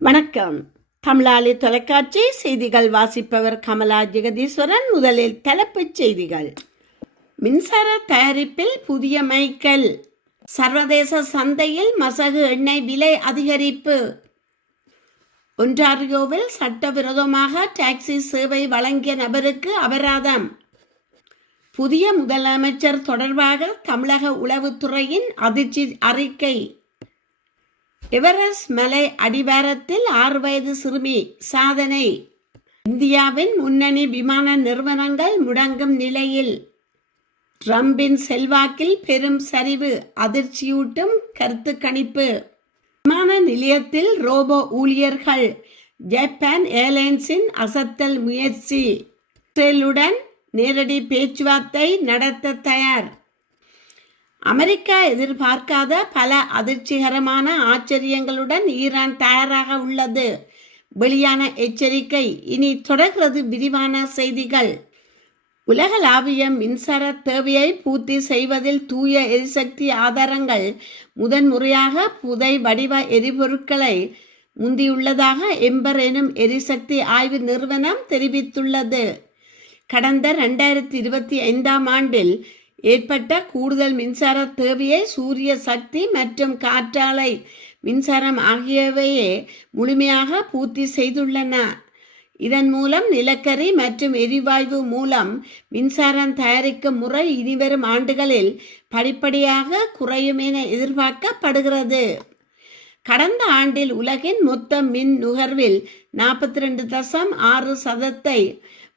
வணக்கம். தமிழாளி தொலைக்காட்சி செய்திகள் வாசிப்பவர் கமலா ஜெகதீஸ்வரன். முதலில் தலைப்புச் செய்திகள். மின்சார தயாரிப்பில் புதிய மைல்கல். சர்வதேச சந்தையில் மசகு எண்ணெய் விலை அதிகரிப்பு. ஒன்டாரியோவில் சட்டவிரோதமாக டாக்ஸி சேவை வழங்கிய நபருக்கு அபராதம். புதிய முதலமைச்சர் தொடர்பாக தமிழக உளவுத்துறையின் அதிர்ச்சி அறிக்கை. எவரெஸ்ட் மலை அடிவாரத்தில் 6 வயது சிறுமி சாதனை. இந்தியாவின் முன்னணி விமான நிறுவனங்கள் முடங்கும் நிலையில். ட்ரம்பின் செல்வாக்கில் பெரும் சரிவு, அதிர்ச்சியூட்டும் கருத்து கணிப்பு. விமான நிலையத்தில் ரோபோ ஊழியர்கள். ஜப்பான் ஏர்லைன்ஸின் அசத்தல் முயற்சி. இஸ்ரேலுடன் நேரடி பேச்சுவார்த்தை நடத்த தயார். அமெரிக்கா எதிர்பார்க்காத பல அதிர்ச்சிகரமான ஆச்சரியங்களுடன் ஈரான் தயாராக உள்ளது. வெளியான எச்சரிக்கை. இனி தொடர்கிறது விரிவான செய்திகள். உலகளாவிய மின்சார தேவையை பூர்த்தி செய்வதில் தூய எரிசக்தி ஆதாரங்கள் முதன்முறையாக புதை வடிவ எரிபொருட்களை முந்தியுள்ளதாக எம்பர் எனும் எரிசக்தி ஆய்வு நிறுவனம் தெரிவித்துள்ளது. கடந்த 2025ஆம் ஆண்டில் ஏற்பட்ட கூடுதல் மின்சார தேவையை சூரிய சக்தி மற்றும் காற்றாலை மின்சாரம் ஆகியவையே முழுமையாக பூர்த்தி செய்துள்ளன. இதன் மூலம் நிலக்கரி மற்றும் எரிவாயு மூலம் மின்சாரம் தயாரிக்கும் முறை இனிவரும் ஆண்டுகளில் படிப்படியாக குறையும் என எதிர்பார்க்கப்படுகிறது. கடந்த ஆண்டில் உலகின் மொத்த மின் நுகர்வில் 42.6%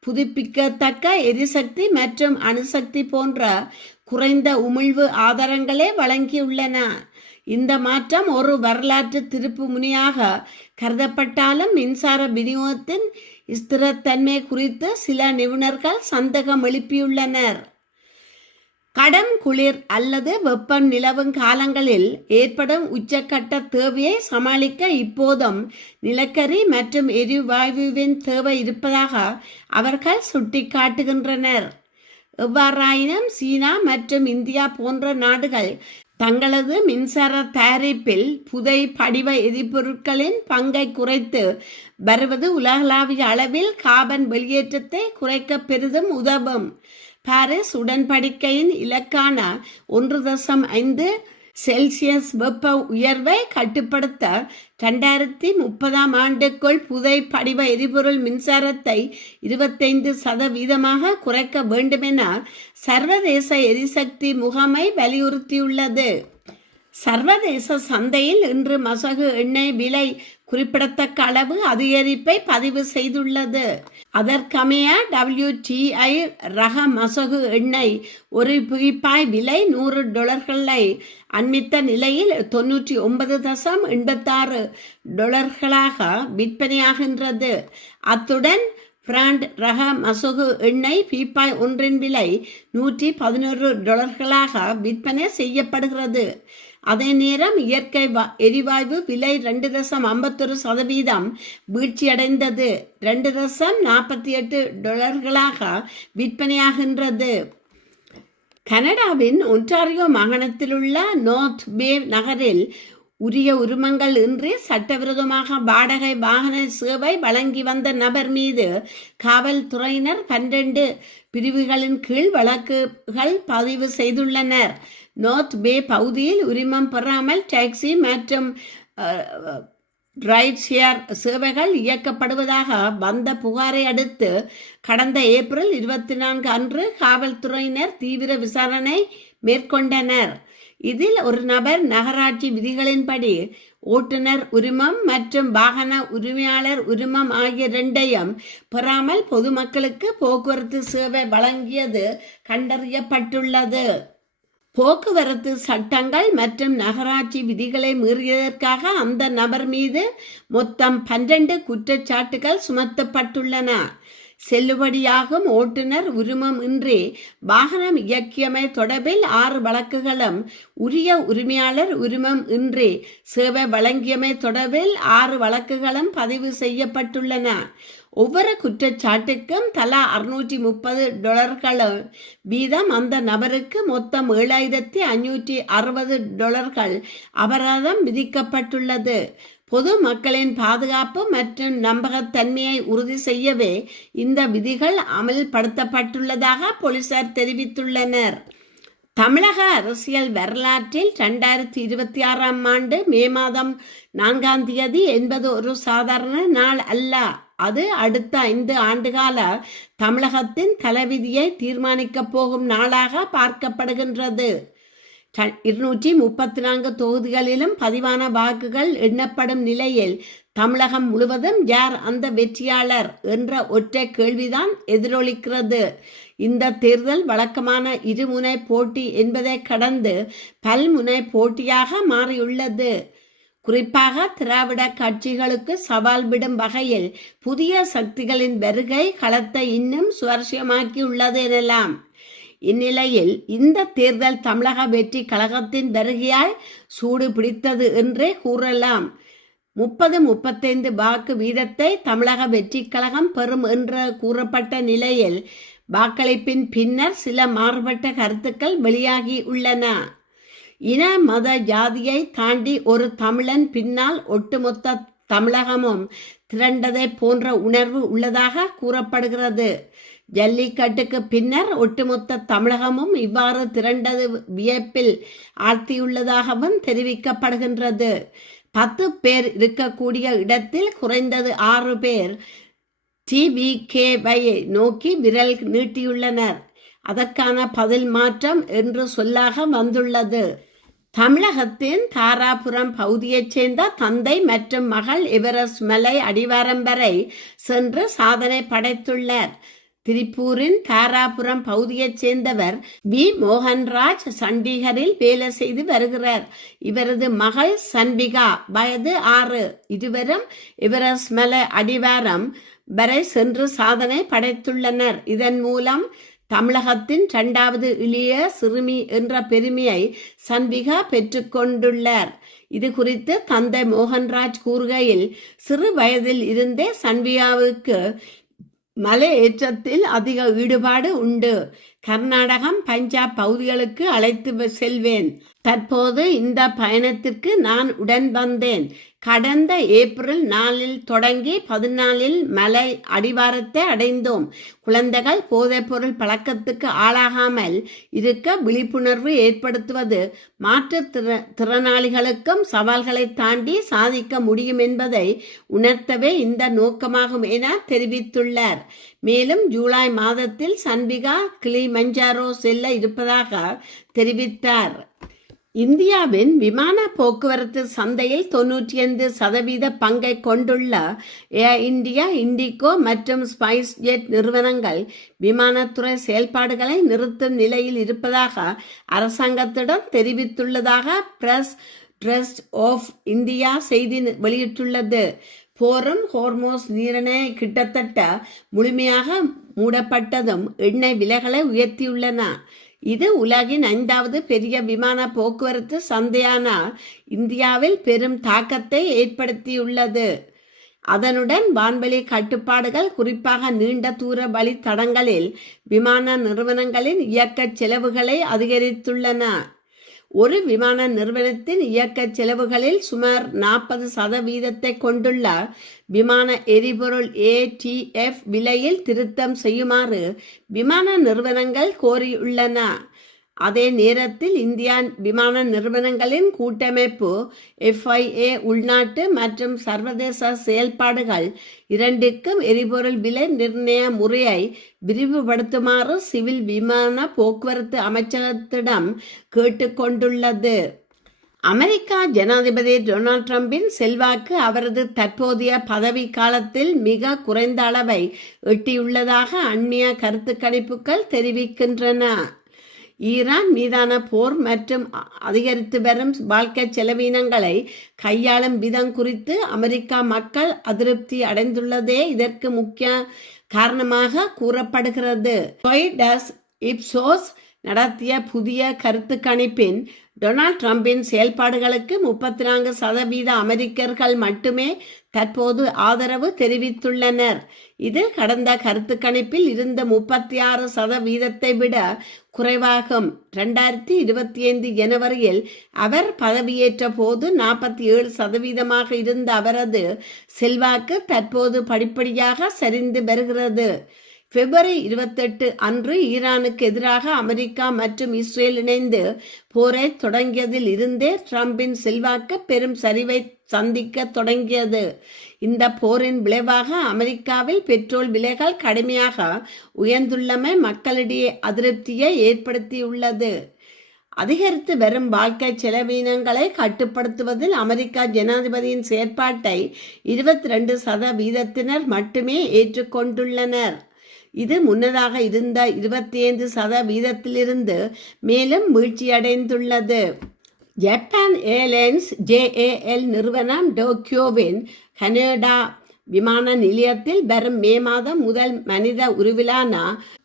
புதுப்பிக்கத்தக்க எரிசக்தி மற்றும் அணுசக்தி போன்ற குறைந்த உமிழ்வு ஆதாரங்களே வழங்கியுள்ளன. இந்த மாற்றம் ஒரு வரலாற்று திருப்பு முனையாக கருதப்பட்டாலும் மின்சார விநியோகத்தின் ஸ்திரத்தன்மை குறித்து சில நிபுணர்கள் சந்தேகம் எழுப்பியுள்ளனர். கடும் குளிர் அல்லது வெப்பம் நிலவும் காலங்களில் ஏற்படும் உச்சக்கட்ட தேவையை சமாளிக்க இப்போதும் நிலக்கரி மற்றும் எரிவாயுவின் தேவை இருப்பதாக அவர்கள் சுட்டிக்காட்டுகின்றனர். எவ்வாறாயினும் சீனா மற்றும் இந்தியா போன்ற நாடுகள் தங்களது மின்சார தயாரிப்பில் புதை படிவ எரிபொருட்களின் பங்கை குறைத்து வருவது உலகளாவிய அளவில் கார்பன் வெளியேற்றத்தை குறைக்க பெரிதும் உதவும். பாரிஸ் உடன்படிக்கையின் இலக்கான 1.5 செல்சியஸ் வெப்ப உயர்வை கட்டுப்படுத்த 2030ஆம் ஆண்டுக்குள் புதை படிவ எரிபொருள் மின்சாரத்தை 25% குறைக்க வேண்டுமென சர்வதேச எரிசக்தி முகமை வலியுறுத்தியுள்ளது. சர்வதேச சந்தையில் இன்று மசகு எண்ணெய் விலை குறிப்பிடத்தக்க அளவு அதிகரிப்பை பதிவு செய்துள்ளது. அதற்கமைய WTI ரக மசகு எண்ணெய் ஒரு பீப்பாய் விலை $100 அண்மித்த நிலையில் $99.86 விற்பனையாகின்றது. அத்துடன் பிராண்ட் ரக மசகு எண்ணெய் பீப்பாய் ஒன்றின் விலை $111 விற்பனை செய்யப்படுகிறது. அதே நேரம் இயற்கை எரிவாயு விலை 2.51% வீழ்ச்சியடைந்தது. $2.48 விற்பனையாகின்றது. கனடாவின் ஒன்டாரியோ மாகாணத்தில் உள்ள நார்த் பே நகரில் உரிய உரிமங்கள் இன்றி சட்டவிரோதமாக வாடகை வாகன சேவை வழங்கி வந்த நபர் மீது காவல்துறையினர் 12 பிரிவுகளின் கீழ் வழக்குகள் பதிவு செய்துள்ளனர். நார்த் பே பகுதியில் உரிமம் பெறாமல் டாக்ஸி மற்றும் ரைட் ஷேர் சேவைகள் இயக்கப்படுவதாக வந்த புகாரை அடுத்து கடந்த ஏப்ரல் 24 அன்று காவல்துறையினர் தீவிர விசாரணை மேற்கொண்டனர். இதில் ஒரு நபர் நகராட்சி விதிகளின்படி ஓட்டுநர் உரிமம் மற்றும் வாகன உரிமையாளர் உரிமம் ஆகிய 2ஐயும் பெறாமல் பொதுமக்களுக்கு போக்குவரத்து சேவை வழங்கியது கண்டறியப்பட்டுள்ளது. போக்குவரத்து சட்டங்கள் மற்றும் நகராட்சி விதிகளை மீறியதற்காக அந்த நபர் மீது மொத்தம் 12 குற்றச்சாட்டுகள் சுமத்தப்பட்டுள்ளன. செல்லுபடியாகும் ஓட்டுநர் உரிமம் இன்றி வாகனம் இயக்கியமை தொடர்பில் 6 வழக்குகளும், உரிய உரிமையாளர் உரிமம் இன்றி சேவை வழங்கியமை தொடர்பில் 6 வழக்குகளும் பதிவு செய்யப்பட்டுள்ளன. ஒவ்வொரு குற்றச்சாட்டுக்கும் தலா $630 வீதம் அந்த நபருக்கு மொத்தம் $7,560 அபராதம் விதிக்கப்பட்டுள்ளது. பொது மக்களின் பாதுகாப்பு மற்றும் நம்பகத்தன்மையை உறுதி செய்யவே இந்த விதிகள் அமல்படுத்தப்பட்டுள்ளதாக போலீசார் தெரிவித்துள்ளனர். தமிழக அரசியல் வரலாற்றில் 2026ஆம் ஆண்டு மே மாதம் 4ஆம் தேதி என்பது ஒரு சாதாரண நாள் அல்ல. அது அடுத்த 5 ஆண்டுகால தமிழகத்தின் தலைவிதியை தீர்மானிக்கப் போகும் நாளாக பார்க்கப்படுகின்றது. 234 தொகுதிகளிலும் பதிவான வாக்குகள் எண்ணப்படும் நிலையில் தமிழகம் முழுவதும் யார் அந்த வெற்றியாளர் என்ற ஒற்றை கேள்விதான் எதிரொலிக்கிறது. இந்த தேர்தல் வழக்கமான இருமுனை போட்டி என்பதை கடந்து பல்முனை போட்டியாக மாறியுள்ளது. குறிப்பாக திராவிட கட்சிகளுக்கு சவால் விடும் வகையில் புதிய சக்திகளின் வருகை களத்தை இன்னும் சுவாரஸ்யமாக்கியுள்ளது எனலாம். இந்நிலையில் இந்த தேர்தல் தமிழக வெற்றி கழகத்தின் வருகையால் சூடு பிடித்தது என்றே கூறலாம். 30-35 வாக்கு வீதத்தை தமிழக வெற்றி கழகம் பெறும் என்று கூறப்பட்ட நிலையில் வாக்களிப்பின் பின்னர் சில மாறுபட்ட கருத்துக்கள் வெளியாகி உள்ளன. இன மத ஜாதியை தாண்டி ஒரு தமிழன் பின்னால் ஒட்டுமொத்த தமிழகமும் திரண்டதை போன்ற உணர்வு உள்ளதாக கூறப்படுகிறது. ஜல்லிக்கட்டுக்கு பின்னர் ஒட்டுமொத்த தமிழகமும் இவ்வாறு திரண்டது வியப்பில் ஆழ்த்தியுள்ளதாகவும் தெரிவிக்கப்படுகின்றது. 10 பேர் இருக்கக்கூடிய இடத்தில் குறைந்தது 6 பேர் TVKவை நோக்கி விரல் நீட்டியுள்ளனர். அதற்கான பதில் மாற்றம் என்று சொல்லாக வந்துள்ளது. தமிழகத்தின் தாராபுரம் பகுதியைச் சேர்ந்த தந்தை மற்றும் மகள் எவரெஸ்ட் மலை அடிவாரம் வரை சென்று சாதனை படைத்துள்ளார். திரிப்பூரின் தாராபுரம் பகுதியைச் சேர்ந்தவர் வி மோகன்ராஜ் சண்டிகரில் வேலை செய்து வருகிறார். இவரது மகள் சன்பிகா வயது 6. இருவரும் எவரெஸ்ட் மலை அடிவாரம் வரை சென்று சாதனை படைத்துள்ளனர். இதன் மூலம் தமிழகத்தின் 2வது இளைய சிறுமி என்ற பெருமையை சன்பிகா பெற்றுக்கொண்டுள்ளார். இது குறித்து தந்தை மோகன்ராஜ் கூறுகையில், சிறு வயதில் இருந்தே சன்பிகாவுக்கு மலை ஏற்றத்தில் அதிக ஈடுபாடு உண்டு. கர்நாடகம், பஞ்சாப் பகுதிகளுக்கு அழைத்து செல்வேன். தற்போது இந்த பயணத்திற்கு நான் உடன் வந்தேன். கடந்த ஏப்ரல் 4 தொடங்கி 14 மலை அடிவாரத்தை அடைந்தோம். குழந்தைகள் போதைப்பொருள் பழக்கத்துக்கு ஆளாகாமல் இருக்க விழிப்புணர்வு ஏற்படுத்துவது, மாற்றுத்திறனாளிகளுக்கும் சவால்களை தாண்டி சாதிக்க முடியும் என்பதை உணர்த்தவே இந்த நோக்கமாகும் என தெரிவித்துள்ளார். மேலும் ஜூலை மாதத்தில் சன்பிகா கிளிமஞ்சாரோ செல்ல இருப்பதாக தெரிவித்தார். இந்தியாவின் விமான போக்குவரத்து சந்தையில் 95% பங்கை கொண்டுள்ள ஏர் இந்தியா, இண்டிகோ மற்றும் ஸ்பைஸ் ஜெட் நிறுவனங்கள் விமானத்துறை செயல்பாடுகளை நிறுத்தும் நிலையில் இருப்பதாக அரசாங்கத்திடம் தெரிவித்துள்ளதாக பிரஸ் ட்ரஸ்ட் ஆஃப் இந்தியா செய்தி வெளியிட்டுள்ளது. போரும் ஹோர்மோஸ் நீரிணை கிட்டத்தட்ட முழுமையாக மூடப்பட்டதும் எண்ணெய் விலைகளை உயர்த்தியுள்ளன. இது உலகின் 5வது பெரிய விமான போக்குவரத்து சந்தையான இந்தியாவில் பெரும் தாக்கத்தை ஏற்படுத்தியுள்ளது. அதனுடன் வான்வெளி கட்டுப்பாடுகள், குறிப்பாக நீண்ட தூர வழித்தடங்களில் விமான நிறுவனங்களின் இயக்க செலவுகளை அதிகரித்துள்ளன. ஒரு விமான நிறுவனத்தின் இயக்க செலவுகளில் சுமார் 40% கொண்டுள்ள விமான எரிபொருள் ATF விலையில் திருத்தம் செய்யுமாறு விமான நிறுவனங்கள் கோரியுள்ளன. அதே நேரத்தில் இந்தியா விமான நிறுவனங்களின் கூட்டமைப்பு FIA உள்நாட்டு மற்றும் சர்வதேச செயல்பாடுகள் இரண்டிற்கும் எரிபொருள் விலை நிர்ணய முறையை விரிவுபடுத்துமாறு சிவில் விமான போக்குவரத்து அமைச்சகத்திடம் கேட்டுக்கொண்டுள்ளது. அமெரிக்கா ஜனாதிபதி டொனால்ட் ட்ரம்பின் செல்வாக்கு அவரது தற்போதைய பதவி காலத்தில் மிக குறைந்த அளவை எட்டியுள்ளதாக அண்மைய கருத்து கணிப்புகள் தெரிவிக்கின்றன. ஈரான் மீதான போர் மற்றும் அதிகரித்து வரும் வாழ்க்கை செலவினங்களை கையாளும் விதம் குறித்து அமெரிக்கா மக்கள் அதிருப்தி அடைந்துள்ளதே இதற்கு முக்கிய காரணமாக கூறப்படுகிறது. இப்சோஸ் நடத்திய புதிய கருத்து கணிப்பின் டொனால்ட் ட்ரம்பின் செயல்பாடுகளுக்கு 34% அமெரிக்கர்கள் மட்டுமே தற்போது ஆதரவு தெரிவித்துள்ளனர். இது கடந்த கருத்து கணிப்பில் இருந்த 36% விட குறைவாகும். 2025 ஜனவரியில் அவர் பதவியேற்ற போது 47% இருந்த அவரது செல்வாக்கு தற்போது படிப்படியாக சரிந்து வருகிறது. பிப்ரவரி 28 அன்று ஈரானுக்கு எதிராக அமெரிக்கா மற்றும் இஸ்ரேல் இணைந்து போரை தொடங்கியதில் இருந்தே ட்ரம்பின் செல்வாக்கு பெரும் சரிவை சந்திக்க தொடங்கியது. இந்த போரின் விளைவாக அமெரிக்காவில் பெட்ரோல் விலைகள் கடுமையாக உயர்ந்துள்ளமை மக்களிடையே அதிருப்தியை ஏற்படுத்தியுள்ளது. அதிகரித்து வரும் வாழ்க்கை செலவினங்களை கட்டுப்படுத்துவதில் அமெரிக்கா ஜனாதிபதியின் செயற்பாட்டை 22% மட்டுமே ஏற்றுக்கொண்டுள்ளனர். இது முன்னதாக இருந்த 25% மேலும் வீழ்ச்சியடைந்துள்ளது. ஜப்பான் ஏர்லைன்ஸ் JAL நிறுவனம் டோக்கியோவின் கனடா விமான நிலையத்தில் வரும் மே மாதம் முதல் மனித உருவிலான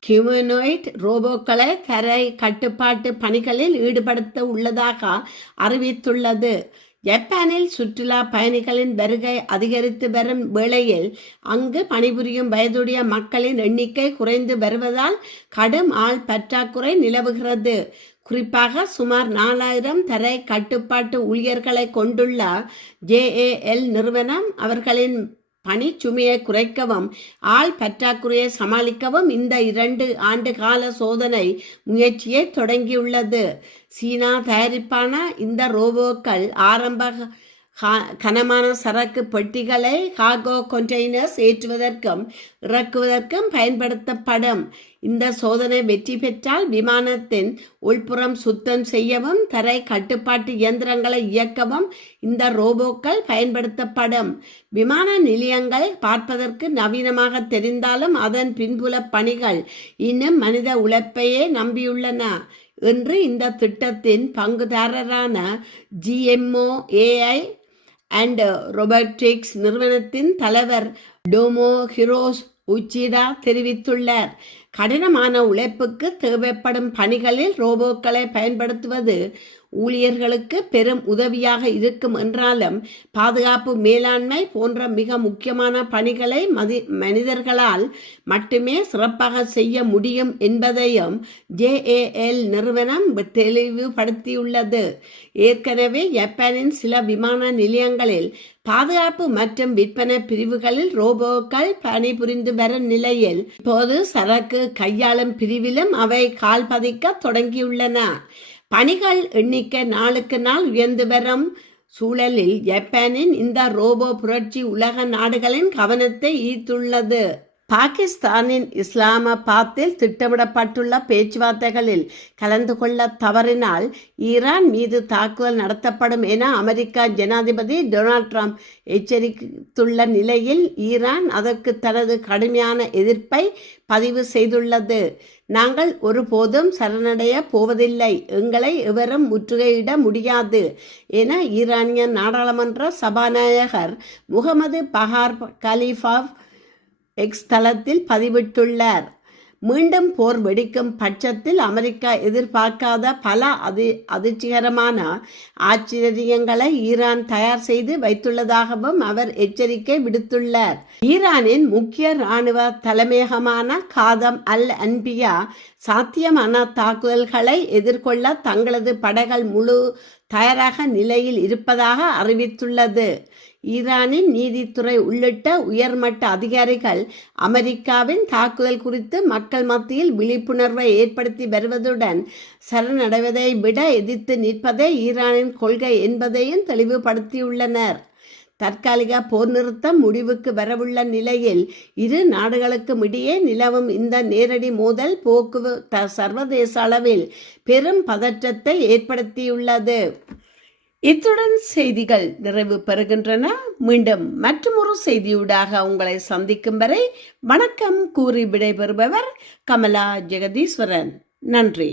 ஹியூமனாய்ட் ரோபோக்களை தரை கட்டுப்பாட்டு பணிகளில் ஈடுபடுத்த உள்ளதாக அறிவித்துள்ளது. ஜப்பானில் சுற்றுலா பயணிகளின் வருகை அதிகரித்து வரும் வேளையில் அங்கு பணிபுரியும் வயதுடைய மக்களின் எண்ணிக்கை குறைந்து வருவதால் கடும் ஆள் பற்றாக்குறை நிலவுகிறது. குறிப்பாக சுமார் 4000 தரை கட்டுப்பாட்டு ஊழியர்களை கொண்டுள்ள JAL நிறுவனம் அவர்களின் பணி சுமையை குறைக்கவும் ஆள் பற்றாக்குறையை சமாளிக்கவும் இந்த 2 ஆண்டு கால சோதனை முயற்சியை தொடங்கியுள்ளது. சீனா தயாரிப்பான இந்த ரோபோக்கள் ஆரம்ப கனமான சரக்கு பெட்டிகளை கார்கோ கண்டெய்னர்ஸ் ஏற்றுவதற்கும் இறக்குவதற்கும் பயன்படுத்தப்படும். இந்த சோதனை வெற்றி பெற்றால் விமானத்தின் உள்புறம் சுத்தம் செய்யவும் தரை கட்டுப்பாட்டு இயந்திரங்களை இயக்கவும் இந்த ரோபோக்கள் பயன்படுத்தப்படும். விமான நிலையங்கள் பார்ப்பதற்கு நவீனமாக தெரிந்தாலும் அதன் பின்புல பணிகள் இன்னும் மனித உழைப்பையே நம்பியுள்ளன என்று இந்த திட்டத்தின் பங்குதாரரான GMO AI அண்ட் ரோபோட்டிக்ஸ் நிறுவனத்தின் தலைவர் டோமோ ஹிரோஸ் உச்சிடா தெரிவித்துள்ளார். கடினமான உழைப்புக்கு தேவைப்படும் பணிகளில் ரோபோக்களை பயன்படுத்துவது ஊழியர்களுக்கு பெரும் உதவியாக இருக்கும் என்றாலும் பாதுகாப்பு மேலாண்மை போன்ற மிக முக்கியமான பணிகளை மனிதர்களால் மட்டுமே சிறப்பாக செய்ய முடியும் என்பதையும் JAL நிறுவனம் தெளிவுபடுத்தியுள்ளது. ஏற்கனவே ஜப்பானின் சில விமான நிலையங்களில் பாதுகாப்பு மற்றும் விற்பனை பிரிவுகளில் ரோபோக்கள் பணிபுரிந்து வரும் நிலையில் இப்போது சரக்கு கையாளும் பிரிவிலும் அவை கால் பதிக்க தொடங்கியுள்ளன. பணிகள் எண்ணிக்கை நாளுக்கு நாள் உயர்ந்து வரும் சூழலில் ஜப்பானின் இந்த ரோபோ புரட்சி உலக நாடுகளின் கவனத்தை ஈர்த்துள்ளது. பாகிஸ்தானின் இஸ்லாமாபாத்தில் திட்டமிடப்பட்டுள்ள பேச்சுவார்த்தைகளில் கலந்து கொள்ள தவறினால் ஈரான் மீது தாக்குதல் நடத்தப்படும் என அமெரிக்க ஜனாதிபதி டொனால்ட் ட்ரம்ப் எச்சரித்துள்ள நிலையில் ஈரான் அதற்கு தனது கடுமையான எதிர்ப்பை பதிவு செய்துள்ளது. நாங்கள் ஒருபோதும் சரணடைய போவதில்லை, எங்களை எவரும் முற்றுகையிட முடியாது என ஈரானிய நாடாளுமன்ற சபாநாயகர் முகமது பஹார் கலீஃபாவ் எக்ஸ் தளத்தில் பதிவிட்டுள்ளார். மீண்டும் போர் வெடிக்கும் பட்சத்தில் அமெரிக்கா எதிர்பார்க்காத பல அதிர்ச்சிகரமான ஆச்சரியங்களை ஈரான் தயார் செய்து வைத்துள்ளதாகவும் அவர் எச்சரிக்கை விடுத்துள்ளார். ஈரானின் முக்கிய இராணுவ தலைமையகமான காதம் அல் அன்பியா சாத்தியமான தாக்குதல்களை எதிர்கொள்ள தங்களது படைகள் முழு தயாராக நிலையில் இருப்பதாக அறிவித்துள்ளது. ஈரானின் நீதித்துறை உள்ளிட்ட உயர்மட்ட அதிகாரிகள் அமெரிக்காவின் தாக்குதல் குறித்து மக்கள் மத்தியில் விழிப்புணர்வை ஏற்படுத்தி வருவதுடன் சரணடைவதை விட எதிர்த்து நிற்பதே ஈரானின் கொள்கை என்பதையும் தெளிவுபடுத்தியுள்ளனர். தற்காலிக போர் நிறுத்தம் முடிவுக்கு வரவுள்ள நிலையில் இரு நாடுகளுக்கும் இடையே நிலவும் இந்த நேரடி மோதல் போக்கு சர்வதேச அளவில் பெரும் பதற்றத்தை ஏற்படுத்தியுள்ளது. இத்துடன் செய்திகள் நிறைவு பெறுகின்றன. மீண்டும் மற்றொரு செய்தியூடாக உங்களை சந்திக்கும் வரை வணக்கம் கூறி விடைபெறுபவர் கமலா ஜெகதீஸ்வரன். நன்றி.